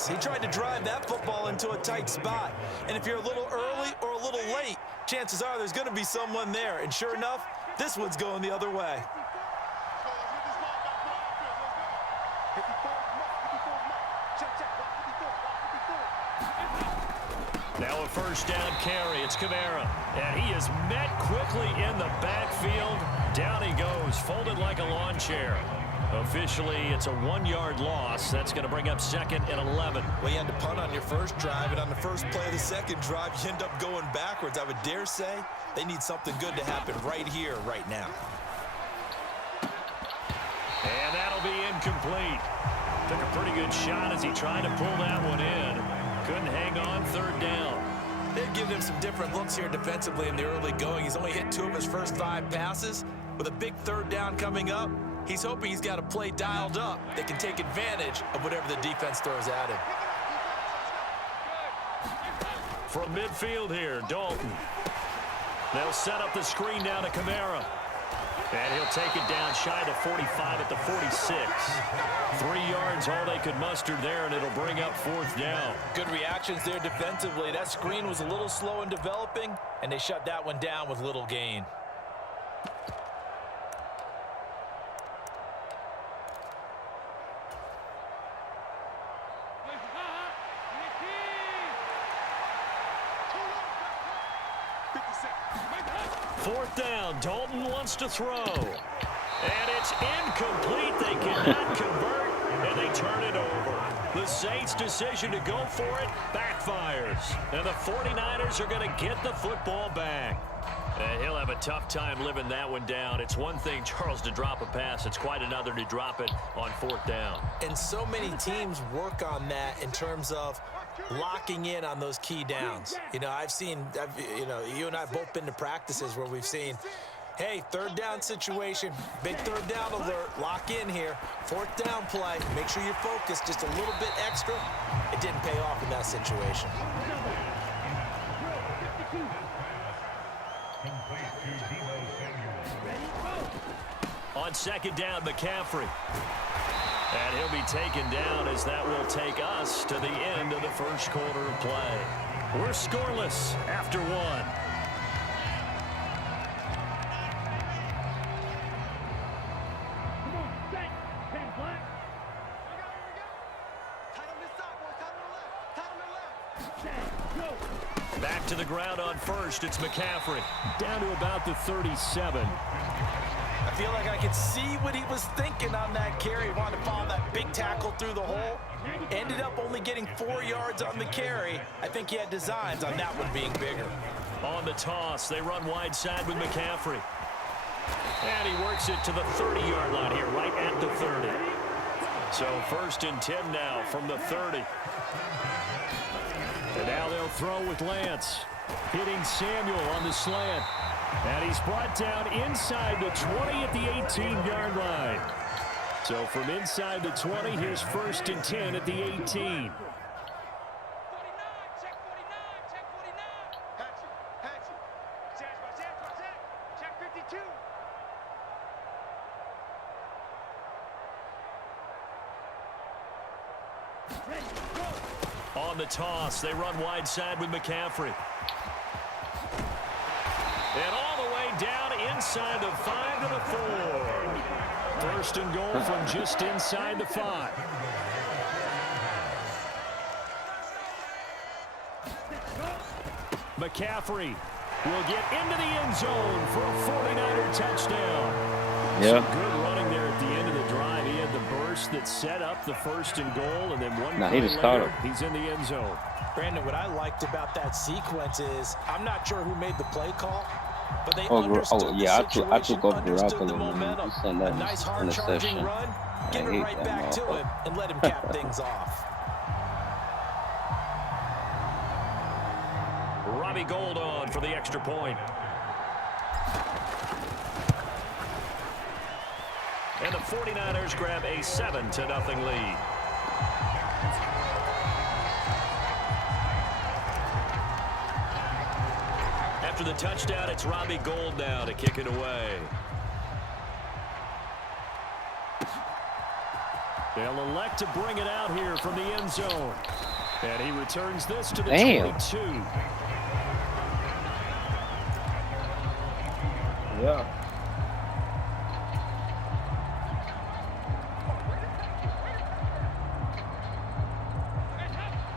pass. He tried to drive that football into a tight spot. And if you're a little early or a little late, chances are there's going to be someone there. And sure enough, this one's going the other way. Now a first down carry. It's Kamara. And he is met quickly in the backfield. Down he goes, folded like a lawn chair. Officially, it's a 1-yard loss. That's going to bring up 2nd and 11. Well, you had to punt on your first drive, and on the first play of the second drive, you end up going backwards. I would dare say they need something good to happen right here, right now. And that'll be incomplete. Took a pretty good shot as he tried to pull that one in. Couldn't hang on 3rd down. They've given him some different looks here defensively in the early going. He's only hit 2 of his first 5 passes. With a big 3rd down coming up, he's hoping he's got a play dialed up that can take advantage of whatever the defense throws at him. From midfield here, Dalton. They'll set up the screen now to Kamara. And he'll take it down shy to 45 at the 46. 3 yards all they could muster there, and it'll bring up 4th down. Good reactions there defensively. That screen was a little slow in developing, and they shut that one down with little gain. Fourth down, Dalton wants to throw. And it's incomplete. They cannot convert, and they turn it over. The Saints' decision to go for it backfires. And the 49ers are going to get the football back. And he'll have a tough time living that one down. It's one thing, Charles, to drop a pass. It's quite another to drop it on 4th down. And so many teams work on that in terms of locking in on those key downs. You know, you and I have both been to practices where we've seen, hey, 3rd down situation, big 3rd down alert, lock in here, 4th down play, make sure you're focused just a little bit extra. It didn't pay off in that situation. On 2nd down, McCaffrey. And he'll be taken down as that will take us to the end of the first quarter of play. We're scoreless after 1. Back to the ground on first. It's McCaffrey. Down to about the 37. I feel like I could see what he was thinking on that carry. He wanted to follow that big tackle through the hole. Ended up only getting 4 yards on the carry. I think he had designs on that one being bigger. On the toss, they run wide side with McCaffrey. And he works it to the 30-yard line here, right at the 30. So 1st and 10 now from the 30. And now they'll throw with Lance. Hitting Samuel on the slant. And he's brought down inside the 20 at the 18-yard line. So from inside the 20, here's 1st and 10 at the 18. On the toss, they run wide side with McCaffrey. And all the way down inside the 5 to the 4. 1st and goal from just inside the 5. McCaffrey will get into the end zone for a 49er touchdown. Yeah. Some good running there at the end of the drive. He had the burst that set up the 1st and goal, and then one play later, he's in the end zone. Brandon, what I liked about that sequence is I'm not sure who made the play call, but they understood yeah, the situation, I took over understood the Garoppolo, momentum. man. A nice hard-charging run, give it right back to him, and let him cap things off. Robbie Gould on for the extra point. And the 49ers grab a 7-0 lead. After the touchdown, it's Robbie Gould now to kick it away. They'll elect to bring it out here from the end zone. And he returns this to the 22. Yeah.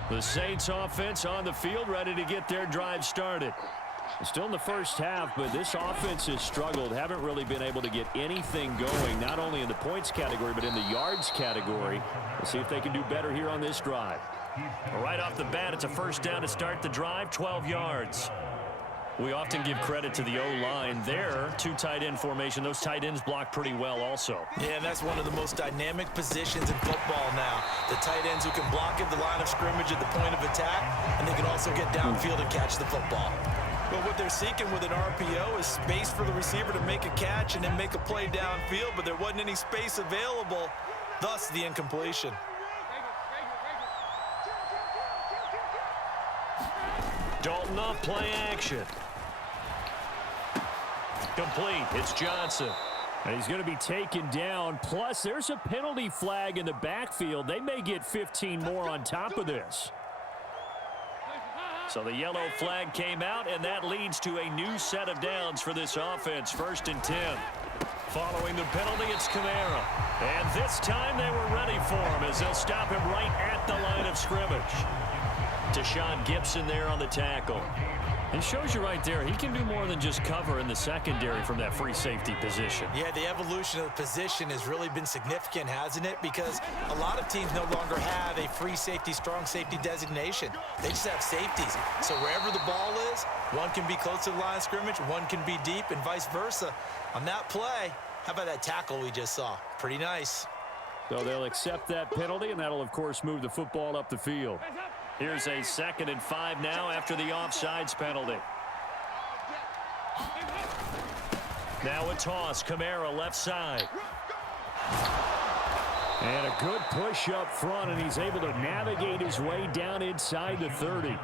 The Saints offense on the field, ready to get their drive started. Still in the first half, but this offense has struggled. Haven't really been able to get anything going, not only in the points category, but in the yards category. We'll see if they can do better here on this drive. Right off the bat, it's a first down to start the drive, 12 yards. We often give credit to the O-line there. Two tight end formation. Those tight ends block pretty well also. Yeah, and that's one of the most dynamic positions in football now. The tight ends who can block at the line of scrimmage at the point of attack, and they can also get downfield and catch the football. But what they're seeking with an RPO is space for the receiver to make a catch and then make a play downfield, but there wasn't any space available, thus the incompletion. Dalton off play action. Complete. It's Johnson. And he's going to be taken down. Plus, there's a penalty flag in the backfield. They may get 15 more on top of this. So the yellow flag came out, and that leads to a new set of downs for this offense. 1st and 10. Following the penalty, it's Kamara. And this time they were ready for him as they'll stop him right at the line of scrimmage. Deshaun Gibson there on the tackle. It shows you right there, he can do more than just cover in the secondary from that free safety position. Yeah, the evolution of the position has really been significant, hasn't it? Because a lot of teams no longer have a free safety, strong safety designation. They just have safeties. So wherever the ball is, one can be close to the line of scrimmage, one can be deep, and vice versa. On that play, how about that tackle we just saw? Pretty nice. So they'll accept that penalty, and that'll, of course, move the football up the field. Here's a 2nd and 5 now after the offsides penalty. Now a toss. Kamara left side. And a good push up front, and he's able to navigate his way down inside the 30.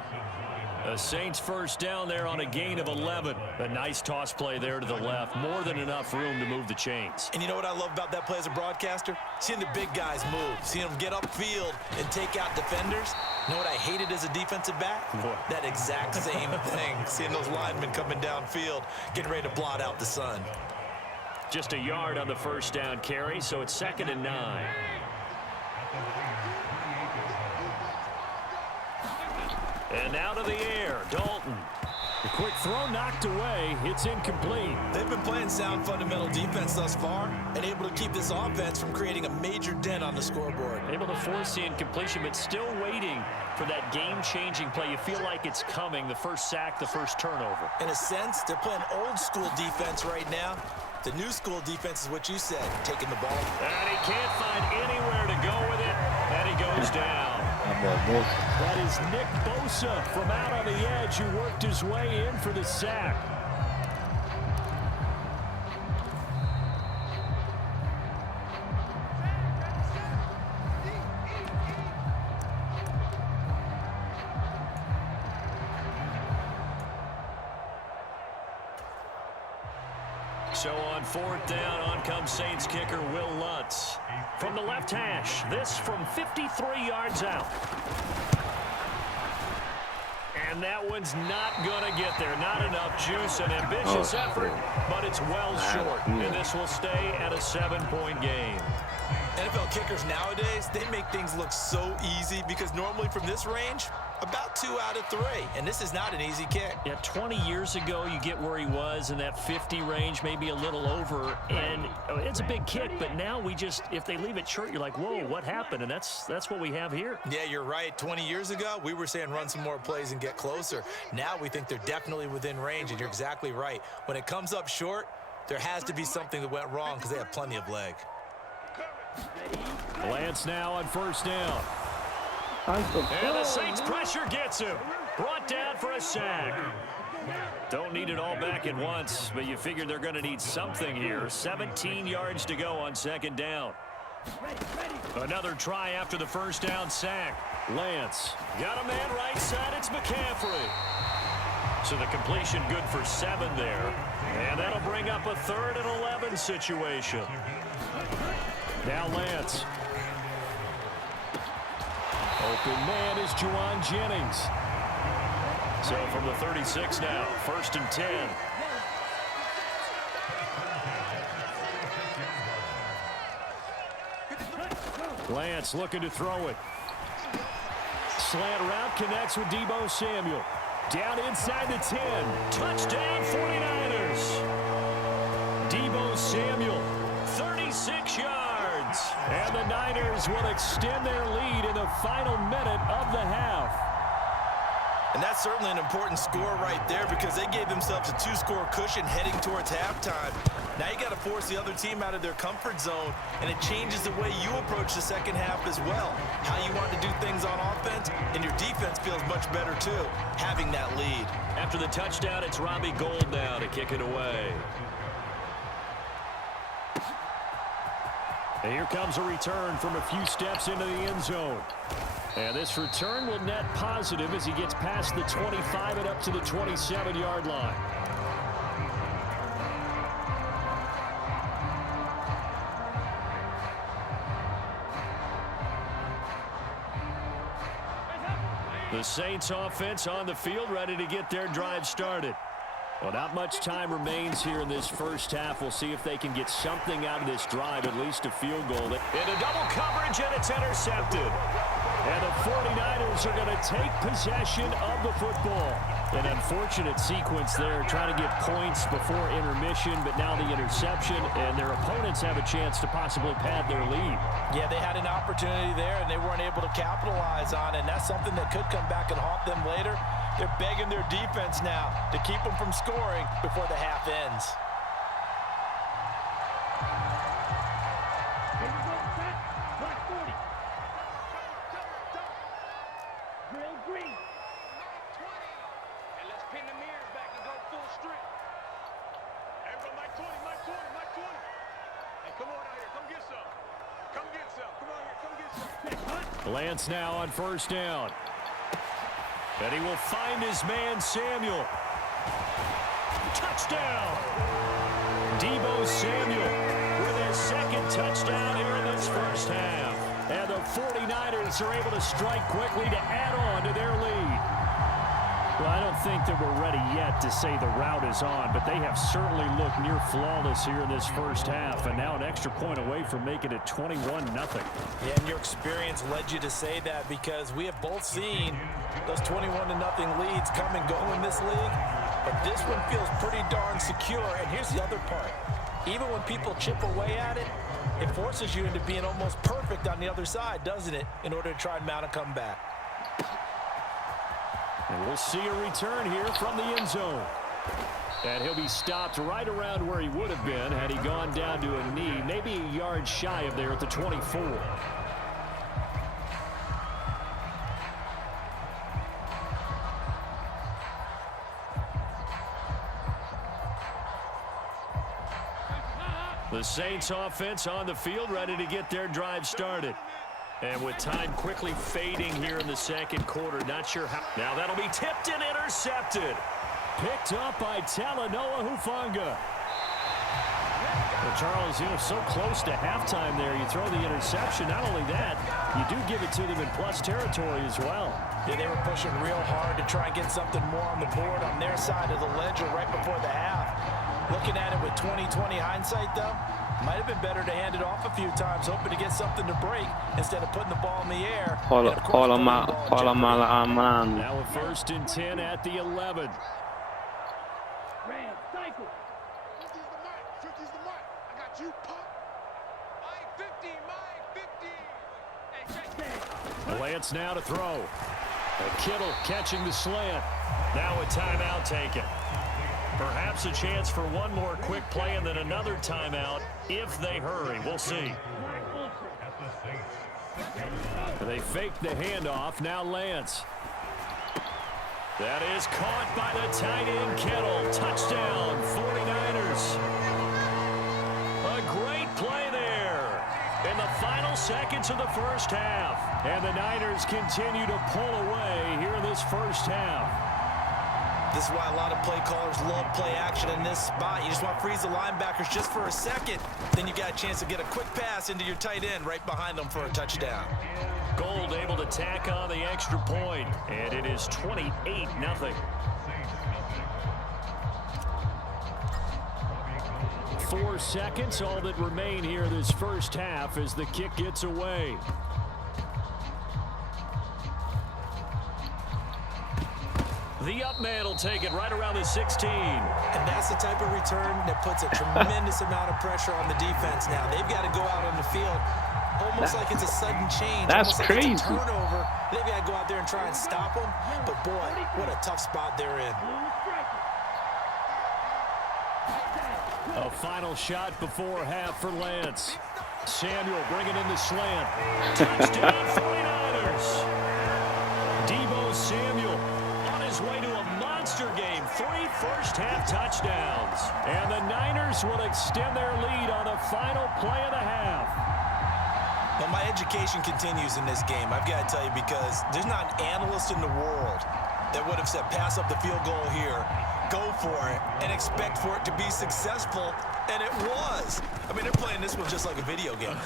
A Saints first down there on a gain of 11. A nice toss play there to the left. More than enough room to move the chains. And you know what I love about that play as a broadcaster? Seeing the big guys move. Seeing them get upfield and take out defenders. You know what I hated as a defensive back? What? That exact same thing. Seeing those linemen coming downfield, getting ready to blot out the sun. Just a yard on the first down carry, so it's 2nd and 9. And out of the air, Dalton. The quick throw knocked away. It's incomplete. They've been playing sound fundamental defense thus far and able to keep this offense from creating a major dent on the scoreboard. Able to force the incompletion, but still waiting for that game-changing play. You feel like it's coming, the first sack, the first turnover. In a sense, they're playing old-school defense right now. The new school defense is what you said, taking the ball. And he can't find anywhere to go with it, and he goes down. That is Nick Bosa from out on the edge who worked his way in for the sack. So on 4th down, on comes Saints kicker Will Lutz. From the left hash, this from 53 yards out. And that one's not going to get there. Not enough juice, an ambitious effort, but it's well short. And this will stay at a 7-point game. NFL kickers nowadays, they make things look so easy because normally from this range, about 2 out of 3. And this is not an easy kick. Yeah, 20 years ago, you get where he was in that 50 range, maybe a little over. And it's a big kick, but now we just, if they leave it short, you're like, whoa, what happened? And that's what we have here. Yeah, you're right. 20 years ago, we were saying run some more plays and get closer. Now we think they're definitely within range, and you're exactly right. When it comes up short, there has to be something that went wrong because they have plenty of leg. Lance now on 1st down. And the Saints pressure gets him. Brought down for a sack. Don't need it all back at once, but you figure they're going to need something here. 17 yards to go on 2nd down. Another try after the first down sack. Lance got a man right side. It's McCaffrey. So the completion good for 7 there. And that'll bring up a 3rd and 11 situation. Now Lance. Open man is Juwan Jennings. So from the 36 now, 1st and 10. Lance looking to throw it. Slant route connects with Deebo Samuel. Down inside the 10. Touchdown 49ers. Deebo Samuel, 36 yards. And the Niners will extend their lead in the final minute of the half. And that's certainly an important score right there because they gave themselves a 2-score cushion heading towards halftime. Now you got to force the other team out of their comfort zone, and it changes the way you approach the second half as well. How you want to do things on offense, and your defense feels much better too, having that lead. After the touchdown, it's Robbie Gould now to kick it away. And here comes a return from a few steps into the end zone. And this return will net positive as he gets past the 25 and up to the 27-yard line. The Saints offense on the field ready to get their drive started. Well, not much time remains here in this first half. We'll see if they can get something out of this drive, at least a field goal. Into double coverage, and it's intercepted. And the 49ers are going to take possession of the football. An unfortunate sequence there, trying to get points before intermission, but now the interception, and their opponents have a chance to possibly pad their lead. Yeah, they had an opportunity there, and they weren't able to capitalize on it, and that's something that could come back and haunt them later. They're begging their defense now to keep them from scoring before the half ends. Lance now on 1st down. And he will find his man, Samuel. Touchdown! Deebo Samuel with his 2nd touchdown here in this first half. And the 49ers are able to strike quickly to add on to their lead. Well, I don't think that we're ready yet to say the route is on, but they have certainly looked near flawless here in this first half, and now an extra point away from making it 21-0. Yeah, and your experience led you to say that because we have both seen those 21-0 leads come and go in this league, but this one feels pretty darn secure. And here's the other part. Even when people chip away at it, it forces you into being almost perfect on the other side, doesn't it, in order to try and mount a comeback. And we'll see a return here from the end zone. And he'll be stopped right around where he would have been had he gone down to a knee, maybe a yard shy of there at the 24. The Saints offense on the field ready to get their drive started. And with time quickly fading here in the second quarter, not sure how. Now that'll be tipped and intercepted. Picked up by Talanoa Hufanga. Well, Charles, so close to halftime there. You throw the interception. Not only that, you do give it to them in plus territory as well. Yeah, they were pushing real hard to try and get something more on the board on their side of the ledger right before the half. Looking at it with 20/20 hindsight, though, might have been better to hand it off a few times, hoping to get something to break instead of putting the ball in the air. Now with 1st and 10 at the 11. Lance now to throw. And Kittle catching the slant. Now a timeout taken. Perhaps a chance for one more quick play and then another timeout if they hurry. We'll see. They fake the handoff. Now Lance. That is caught by the tight end Kittle. Touchdown, 49ers. A great play there in the final seconds of the first half. And the Niners continue to pull away here in this first half. This is why a lot of play callers love play action in this spot. You just want to freeze the linebackers just for a second. Then you got a chance to get a quick pass into your tight end right behind them for a touchdown. Gold able to tack on the extra point, and it is 28-0. 4 seconds, all that remain here this first half as the kick gets away. The up man will take it right around the 16. And that's the type of return that puts a tremendous amount of pressure on the defense now. They've got to go out on the field almost like it's a sudden change. That's crazy. Like it's a turnover. They've got to go out there and try and stop them. But, boy, what a tough spot they're in. A final shot before half for Lance. Samuel bringing in the slant. Touchdown 49ers. Deebo Samuel on his way to a monster game. 3 first-half touchdowns. And the Niners will extend their lead on the final play of the half. Well, my education continues in this game, I've got to tell you, because there's not an analyst in the world that would have said pass up the field goal here, go for it, and expect for it to be successful, and it was. I mean, they're playing this one just like a video game.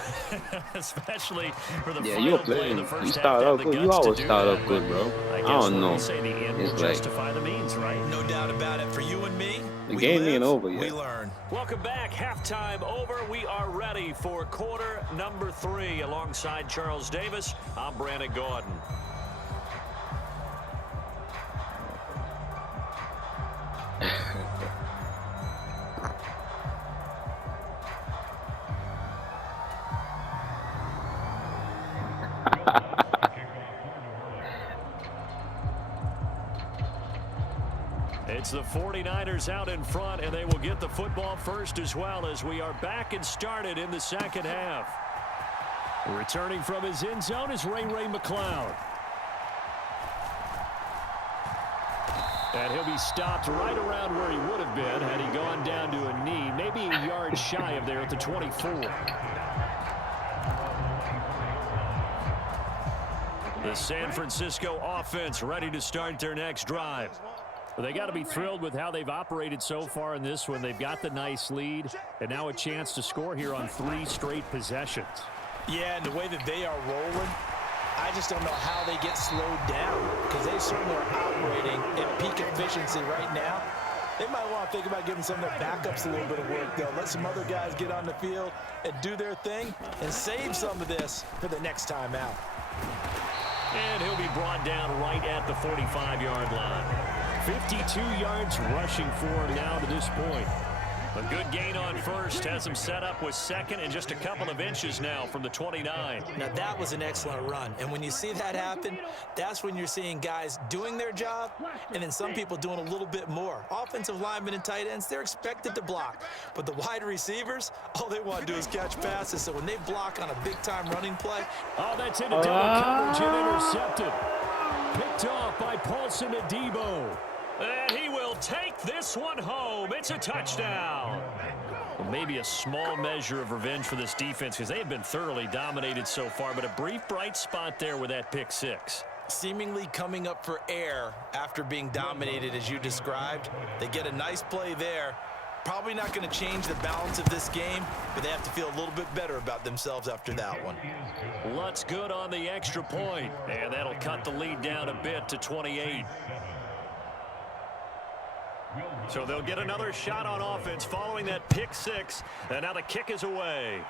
Especially for the Yeah, final you're play playing. of the first You half. start out good. You always start out good, bro. I don't know. Say the end will It's like justify the means, right? No doubt about it. For you and me, the we game live, ain't over yet. we learn. Welcome back. Halftime over. We are ready for quarter number 3. Alongside Charles Davis, I'm Brandon Gordon. It's the 49ers out in front, and they will get the football first as well as we are back and started in the second half. Returning from his end zone is Ray McLeod. And he'll be stopped right around where he would have been had he gone down to a knee, maybe a yard shy of there at the 24. The San Francisco offense ready to start their next drive. Well, they got to be thrilled with how they've operated so far in this one. They've got the nice lead, and now a chance to score here on 3 straight possessions. Yeah, and the way that they are rolling, I just don't know how they get slowed down, because they certainly are operating at peak efficiency right now. They might want to think about giving some of their backups a little bit of work, though. Let some other guys get on the field and do their thing and save some of this for the next time out. And he'll be brought down right at the 45-yard line. 52 yards rushing for him now to this point. A good gain on first has him set up with second and just a couple of inches now from the 29. Now, that was an excellent run. And when you see that happen, that's when you're seeing guys doing their job and then some people doing a little bit more. Offensive linemen and tight ends, they're expected to block. But the wide receivers, all they want to do is catch passes. So when they block on a big-time running play. Oh, that's into double coverage and intercepted. Picked off by Paulson Adebo. And he will take this one home. It's a touchdown. Well, maybe a small measure of revenge for this defense because they have been thoroughly dominated so far, but a brief bright spot there with that pick 6. Seemingly coming up for air after being dominated as you described. They get a nice play there. Probably not going to change the balance of this game, but they have to feel a little bit better about themselves after that one. Lutz good on the extra point, and that'll cut the lead down a bit to 28. So they'll get another shot on offense following that pick 6, and now the kick is away.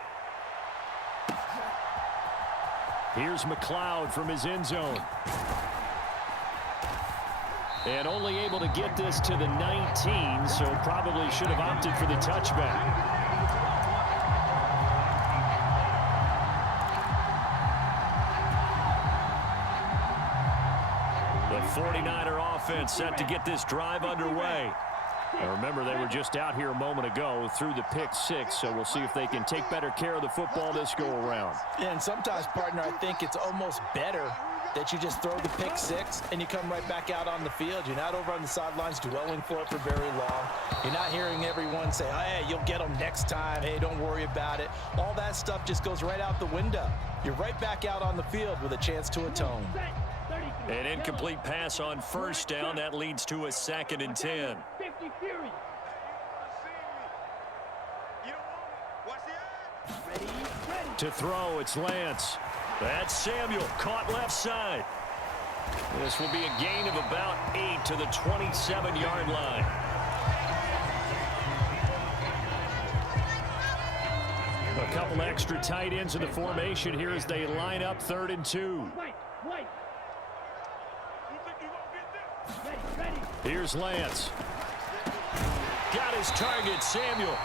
Here's McLeod from his end zone. And only able to get this to the 19, so probably should have opted for the touchback. The 49er offense set to get this drive underway. Now remember, they were just out here a moment ago through the pick 6, so we'll see if they can take better care of the football this go-around. Yeah, and sometimes, partner, I think it's almost better that you just throw the pick 6 and you come right back out on the field. You're not over on the sidelines dwelling for it for very long. You're not hearing everyone say, oh, hey, you'll get them next time. Hey, don't worry about it. All that stuff just goes right out the window. You're right back out on the field with a chance to atone. An incomplete pass on first down. That leads to a 2nd and 10. To throw, it's Lance. That's Samuel, caught left side. This will be a gain of about 8 to the 27-yard line. A couple extra tight ends in the formation here as they line up 3rd and 2. Here's Lance. Got his target, Samuel.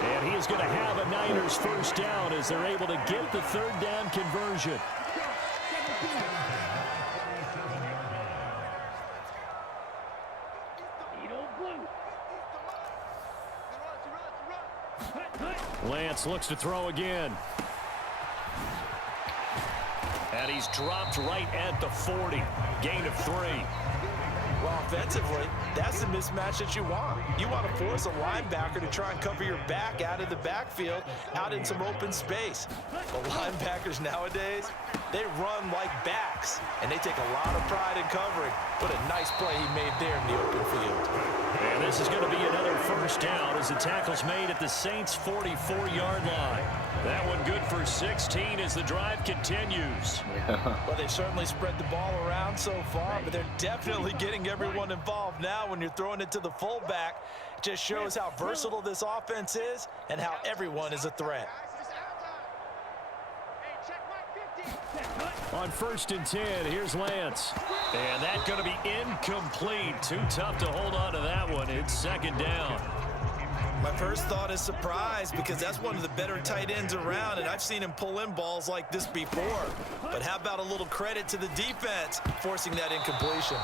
And he is going to have a Niners first down as they're able to get the 3rd down conversion. Lance looks to throw again. And he's dropped right at the 40. Gain of 3. Well, offensively, that's the mismatch that you want. You want to force a linebacker to try and cover your back out of the backfield, out in some open space. But linebackers nowadays, they run like backs, and they take a lot of pride in covering. What a nice play he made there in the open field. And this is going to be another first down as the tackle's made at the Saints' 44-yard line. That one good for 16 as the drive continues. Well, they certainly spread the ball around so far, but they're definitely getting everyone involved now when you're throwing it to the fullback. It just shows how versatile this offense is and how everyone is a threat. On 1st and 10, here's Lance. And that's going to be incomplete. Too tough to hold on to that one. It's 2nd down. My first thought is surprise because that's one of the better tight ends around, and I've seen him pull in balls like this before. But how about a little credit to the defense forcing that incompletion?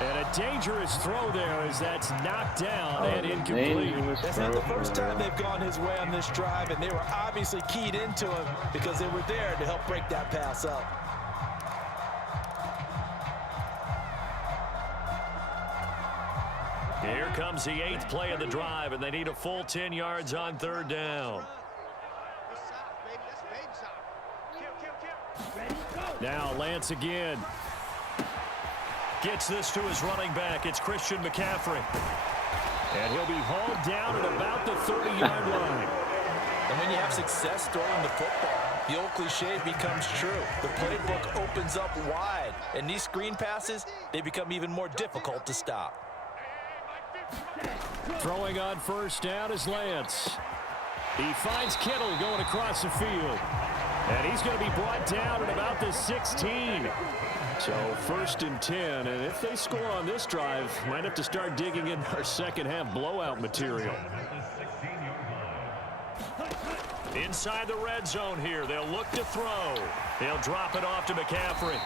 And a dangerous throw there as that's knocked down and incomplete. That's not the first time they've gone his way on this drive, and they were obviously keyed into him because they were there to help break that pass up. Here comes the 8th play of the drive, and they need a full 10 yards on 3rd down. Now Lance again. Gets this to his running back. It's Christian McCaffrey. And he'll be hauled down at about the 30-yard line. And when you have success throwing the football, the old cliche becomes true. The playbook opens up wide, and these screen passes, they become even more difficult to stop. Throwing on first down is Lance. He finds Kittle going across the field. And he's going to be brought down at about the 16. So 1st and 10. And if they score on this drive, might have to start digging in our second-half blowout material. Inside the red zone here. They'll look to throw. They'll drop it off to McCaffrey.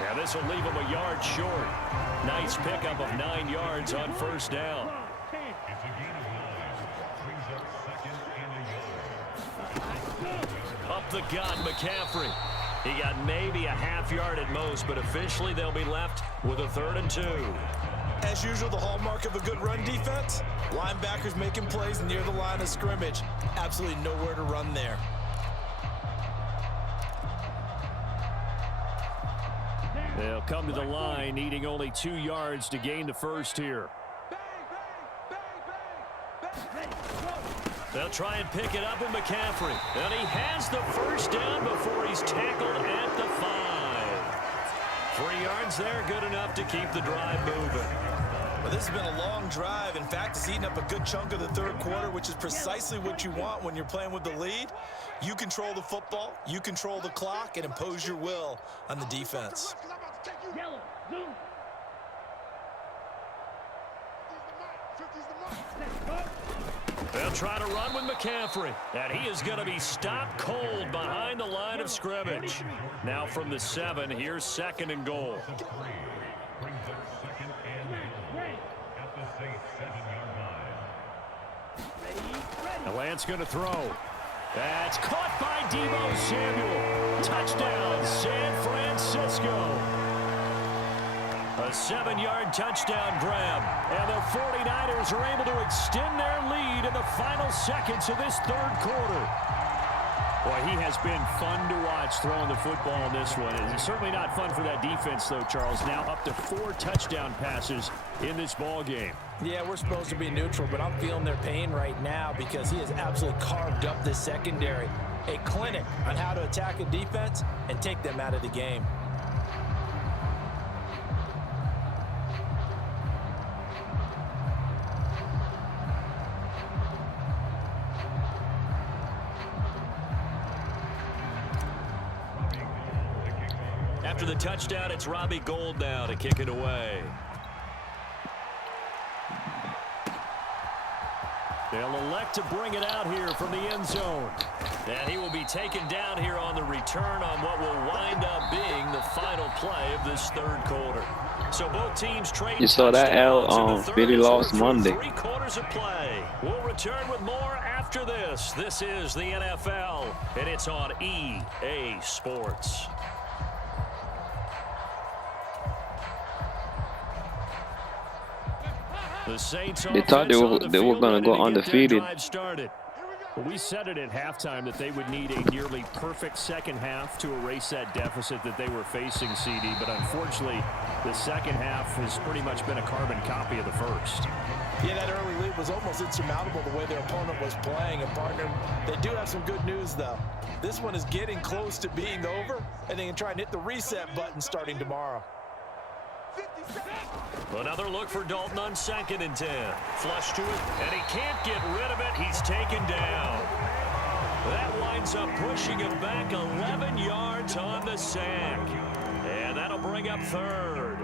Now this will leave him a yard short. Nice pickup of 9 yards on first down. Up the gut, McCaffrey. He got maybe a half yard at most, but officially they'll be left with a 3rd and 2. As usual, the hallmark of a good run defense, linebackers making plays near the line of scrimmage. Absolutely nowhere to run there. They'll come to the line, needing only 2 yards to gain the first here. They'll try and pick it up with McCaffrey. And he has the first down before he's tackled at the 5. 3 yards there, good enough to keep the drive moving. Well, this has been a long drive. In fact, it's eaten up a good chunk of the 3rd quarter, which is precisely what you want when you're playing with the lead. You control the football, you control the clock, and impose your will on the defense. They'll try to run with McCaffrey. And he is going to be stopped cold behind the line of scrimmage. Now from the 7, here's 2nd and goal. And Lance going to throw. That's caught by Deebo Samuel. Touchdown, San Francisco. A 7-yard touchdown grab. And the 49ers are able to extend their lead in the final seconds of this 3rd quarter. Boy, he has been fun to watch throwing the football in this one. It's certainly not fun for that defense, though, Charles. Now up to 4 touchdown passes in this ball game. Yeah, we're supposed to be neutral, but I'm feeling their pain right now because he has absolutely carved up this secondary. A clinic on how to attack a defense and take them out of the game. After the touchdown, it's Robbie Gould now to kick it away. They'll elect to bring it out here from the end zone. And he will be taken down here on the return on what will wind up being the final play of this third quarter. So both teams trade. You saw that L Billy lost Monday. 3 quarters of play. We'll return with more after this. This is the NFL, and it's on EA Sports. The Saints They thought they were going to go undefeated. Well, we said it at halftime that they would need a nearly perfect second half to erase that deficit that they were facing, CD. But unfortunately, the second half has pretty much been a carbon copy of the first. Yeah, that early lead was almost insurmountable the way their opponent was playing. And, partner, they do have some good news, though. This one is getting close to being over, and they can try and hit the reset button starting tomorrow. Another look for Dalton on 2nd and 10. Flush to it, and he can't get rid of it. He's taken down. That winds up pushing him back 11 yards on the sack. And that'll bring up 3rd.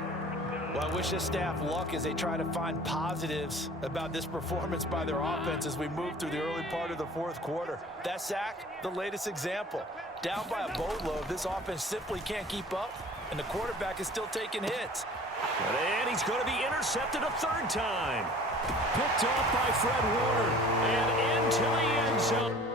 Well, I wish this staff luck as they try to find positives about this performance by their offense as we move through the early part of the 4th quarter. That sack, the latest example. Down by a boatload, this offense simply can't keep up, and the quarterback is still taking hits. And he's going to be intercepted a 3rd time. Picked off by Fred Warner and into the end zone.